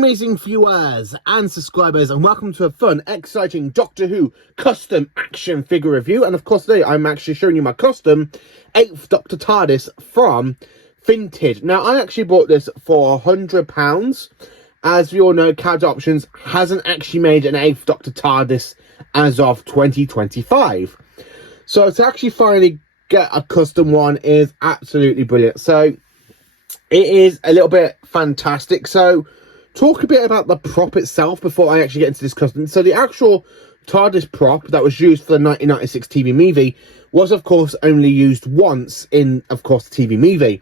amazing viewers and subscribers, and welcome to a fun, exciting Doctor Who custom action figure review. And of course today I'm actually showing you my custom 8th Doctor Tardis from Vinted. Now I actually bought this for £100. As we all know, CAD Options hasn't actually made an 8th Doctor Tardis as of 2025. So to actually finally get a custom one is absolutely brilliant. So it is a little bit fantastic. So talk a bit about the prop itself before I actually get into this custom. So the actual TARDIS prop that was used for the 1996 TV movie was of course only used once in, of course, the TV movie.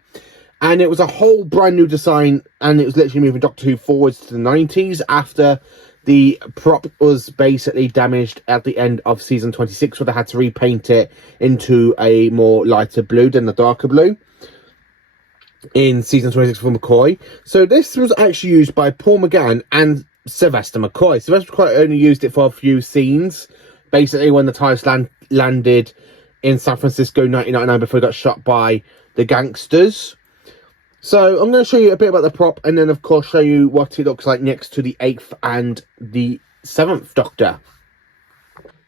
And it was a whole brand new design, and it was literally moving Doctor Who forwards to the 90s after the prop was basically damaged at the end of season 26, where they had to repaint it into a more lighter blue than the darker blue in season 26 for McCoy. So this was actually used by Paul McGann and Sylvester McCoy. Sylvester McCoy only used it for a few scenes, basically when the TARDIS landed in San Francisco in 1999 before he got shot by the gangsters. So I'm going to show you a bit about the prop, and then of course show you what it looks like next to the 8th and the 7th Doctor.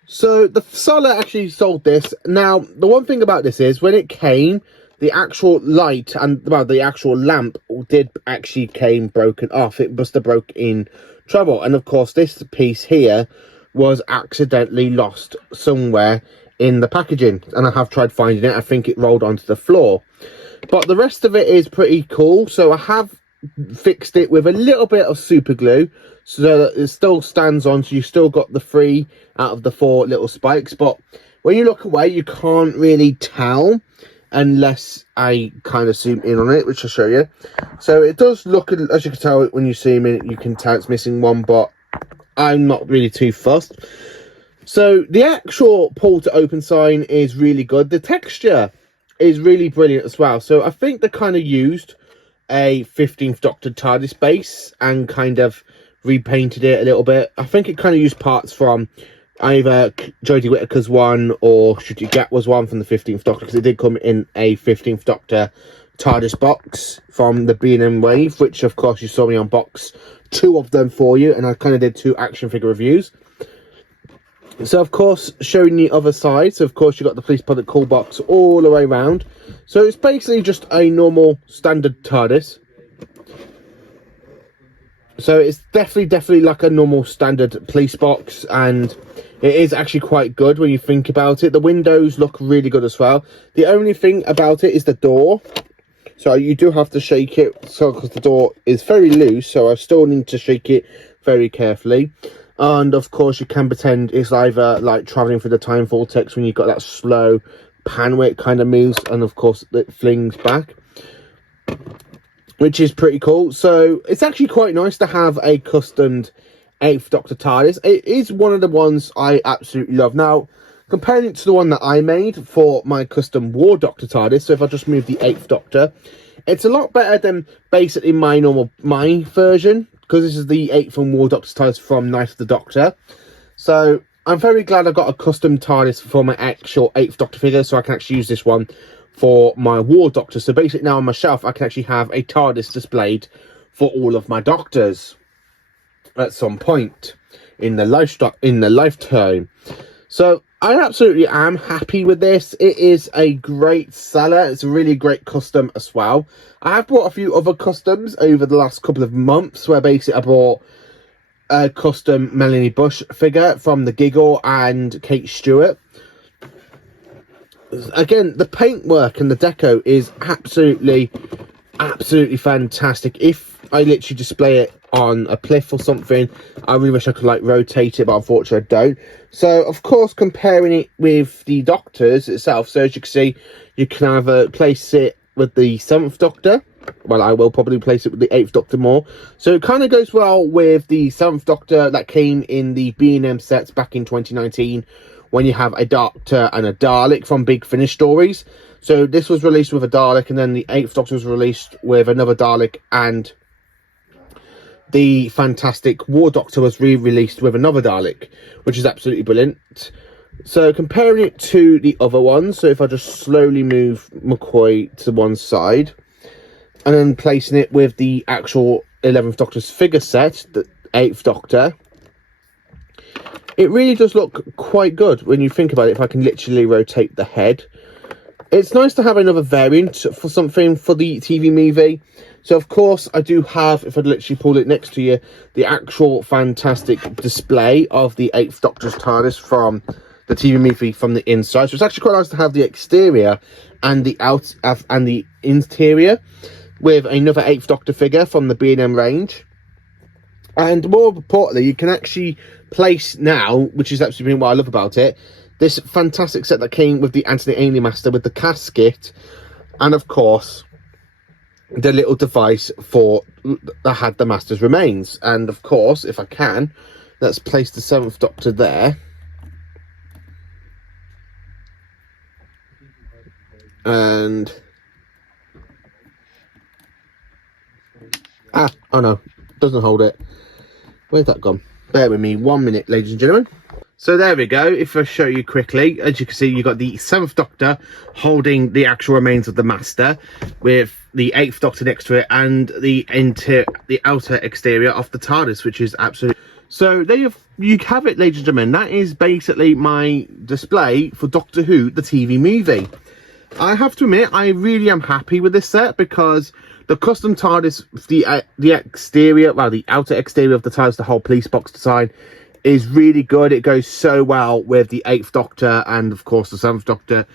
So the seller actually sold this. Now the one thing about this is when it came, the actual light and, well, the actual lamp did actually came broken off. It must have broke in trouble. And of course this piece here was accidentally lost somewhere in the packaging, and I have tried finding it. I think it rolled onto the floor, but the rest of it is pretty cool. So I have fixed it with a little bit of super glue so that it still stands on, so you still got the 3 out of the 4 little spikes, but when you look away you can't really tell unless I kind of zoom in on it, which I'll show you. So it does look, as you can tell when you zoom in, you can tell it's missing one, but I'm not really too fussed. So the actual pull to open sign is really good. The texture is really brilliant as well. So I think they kind of used a 15th Doctor TARDIS base and kind of repainted it a little bit. I think it kind of used parts from either Jodie Whittaker's one or Ncuti Gatwa's one from the 15th Doctor, because it did come in a 15th Doctor TARDIS box from the B&M wave, which of course you saw me unbox 2 of them for you, and I kind of did 2 action figure reviews. So of course showing the other side, so of course you got the police product call box all the way around. So it's basically just a normal standard TARDIS. So it's definitely like a normal standard police box, and it is actually quite good when you think about it. The windows look really good as well. The only thing about it is the door. So you do have to shake it, so because the door is very loose, so I still need to shake it very carefully. And of course you can pretend it's either like traveling through the time vortex when you've got that slow pan where it kind of moves, and of course it flings back, which is pretty cool. So it's actually quite nice to have a customed 8th Doctor TARDIS. It is one of the ones I absolutely love. Now, comparing it to the one that I made for my custom War Doctor TARDIS, so if I just move the 8th Doctor, it's a lot better than basically my version, because this is the 8th and War Doctor TARDIS from Night of the Doctor. So I'm very glad I got a custom TARDIS for my actual 8th Doctor figure, so I can actually use this one for my War Doctor. So basically now on my shelf I can actually have a TARDIS displayed for all of my Doctors at some point in the lifetime. So I absolutely am happy with this. It is a great seller. It's a really great custom as well. I have bought a few other customs over the last couple of months, where basically I bought a custom Melanie Bush figure from the Giggle and Kate Stewart. Again, the paintwork and the deco is absolutely fantastic. If I literally display it on a pliff or something, I really wish I could like rotate it, but unfortunately I don't. So of course comparing it with the Doctors itself, so as you can see, you can either place it with the 7th Doctor. Well, I will probably place it with the 8th Doctor more. So it kind of goes well with the 7th Doctor that came in the B&M sets back in 2019, when you have a Doctor and a Dalek from Big Finish stories. So this was released with a Dalek, and then the 8th Doctor was released with another Dalek, and the Fantastic War Doctor was re-released with another Dalek, which is absolutely brilliant. So comparing it to the other ones, so if I just slowly move McCoy to one side, and then placing it with the actual 11th Doctor's figure set, the 8th Doctor, it really does look quite good when you think about it. If I can literally rotate the head, it's nice to have another variant for something for the TV movie. So of course I do have, if I'd literally pull it next to you, the actual fantastic display of the 8th Doctor's TARDIS from the TV movie from the inside. So it's actually quite nice to have the exterior and the and the interior with another 8th Doctor figure from the B&M range. And more importantly, you can actually place now, which is absolutely what I love about it, this fantastic set that came with the Anthony Ainley Master with the casket, and of course the little device for that had the Master's remains. And of course, if I can, let's place the 7th Doctor there. And oh no, doesn't hold it. Where's that gone? Bear with me 1 minute, ladies and gentlemen. So there we go. If I show you quickly, as you can see, you've got the 7th Doctor holding the actual remains of the Master, with the 8th Doctor next to it, and the outer exterior of the TARDIS, which is absolutely... So there you have it, ladies and gentlemen. That is basically my display for Doctor Who, the TV movie. I have to admit, I really am happy with this set, because the custom TARDIS, the exterior, well, the outer exterior of the TARDIS, the whole police box design, is really good. It goes so well with the 8th Doctor and of course the 7th Doctor,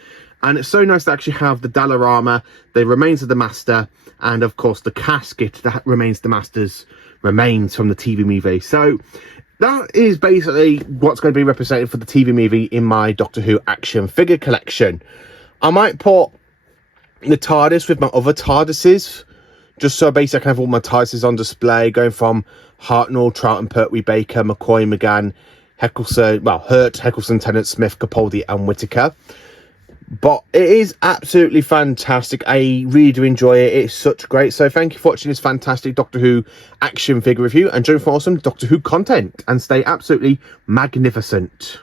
and it's so nice to actually have the Dallarama, the remains of the Master, and of course the casket that remains the Master's remains from the TV movie. So that is basically what's going to be represented for the TV movie in my Doctor Who action figure collection. I might put the TARDIS with my other TARDISes, just so basically I can have all my TARDISes on display, going from Hartnell, Troughton, Pertwee, Baker, McCoy, McGann, Heckelson, well, Hurt, Heckelson, Tennant, Smith, Capaldi and Whittaker. But it is absolutely fantastic. I really do enjoy it. It's such great. So thank you for watching this fantastic Doctor Who action figure review, and join for awesome Doctor Who content, and stay absolutely magnificent.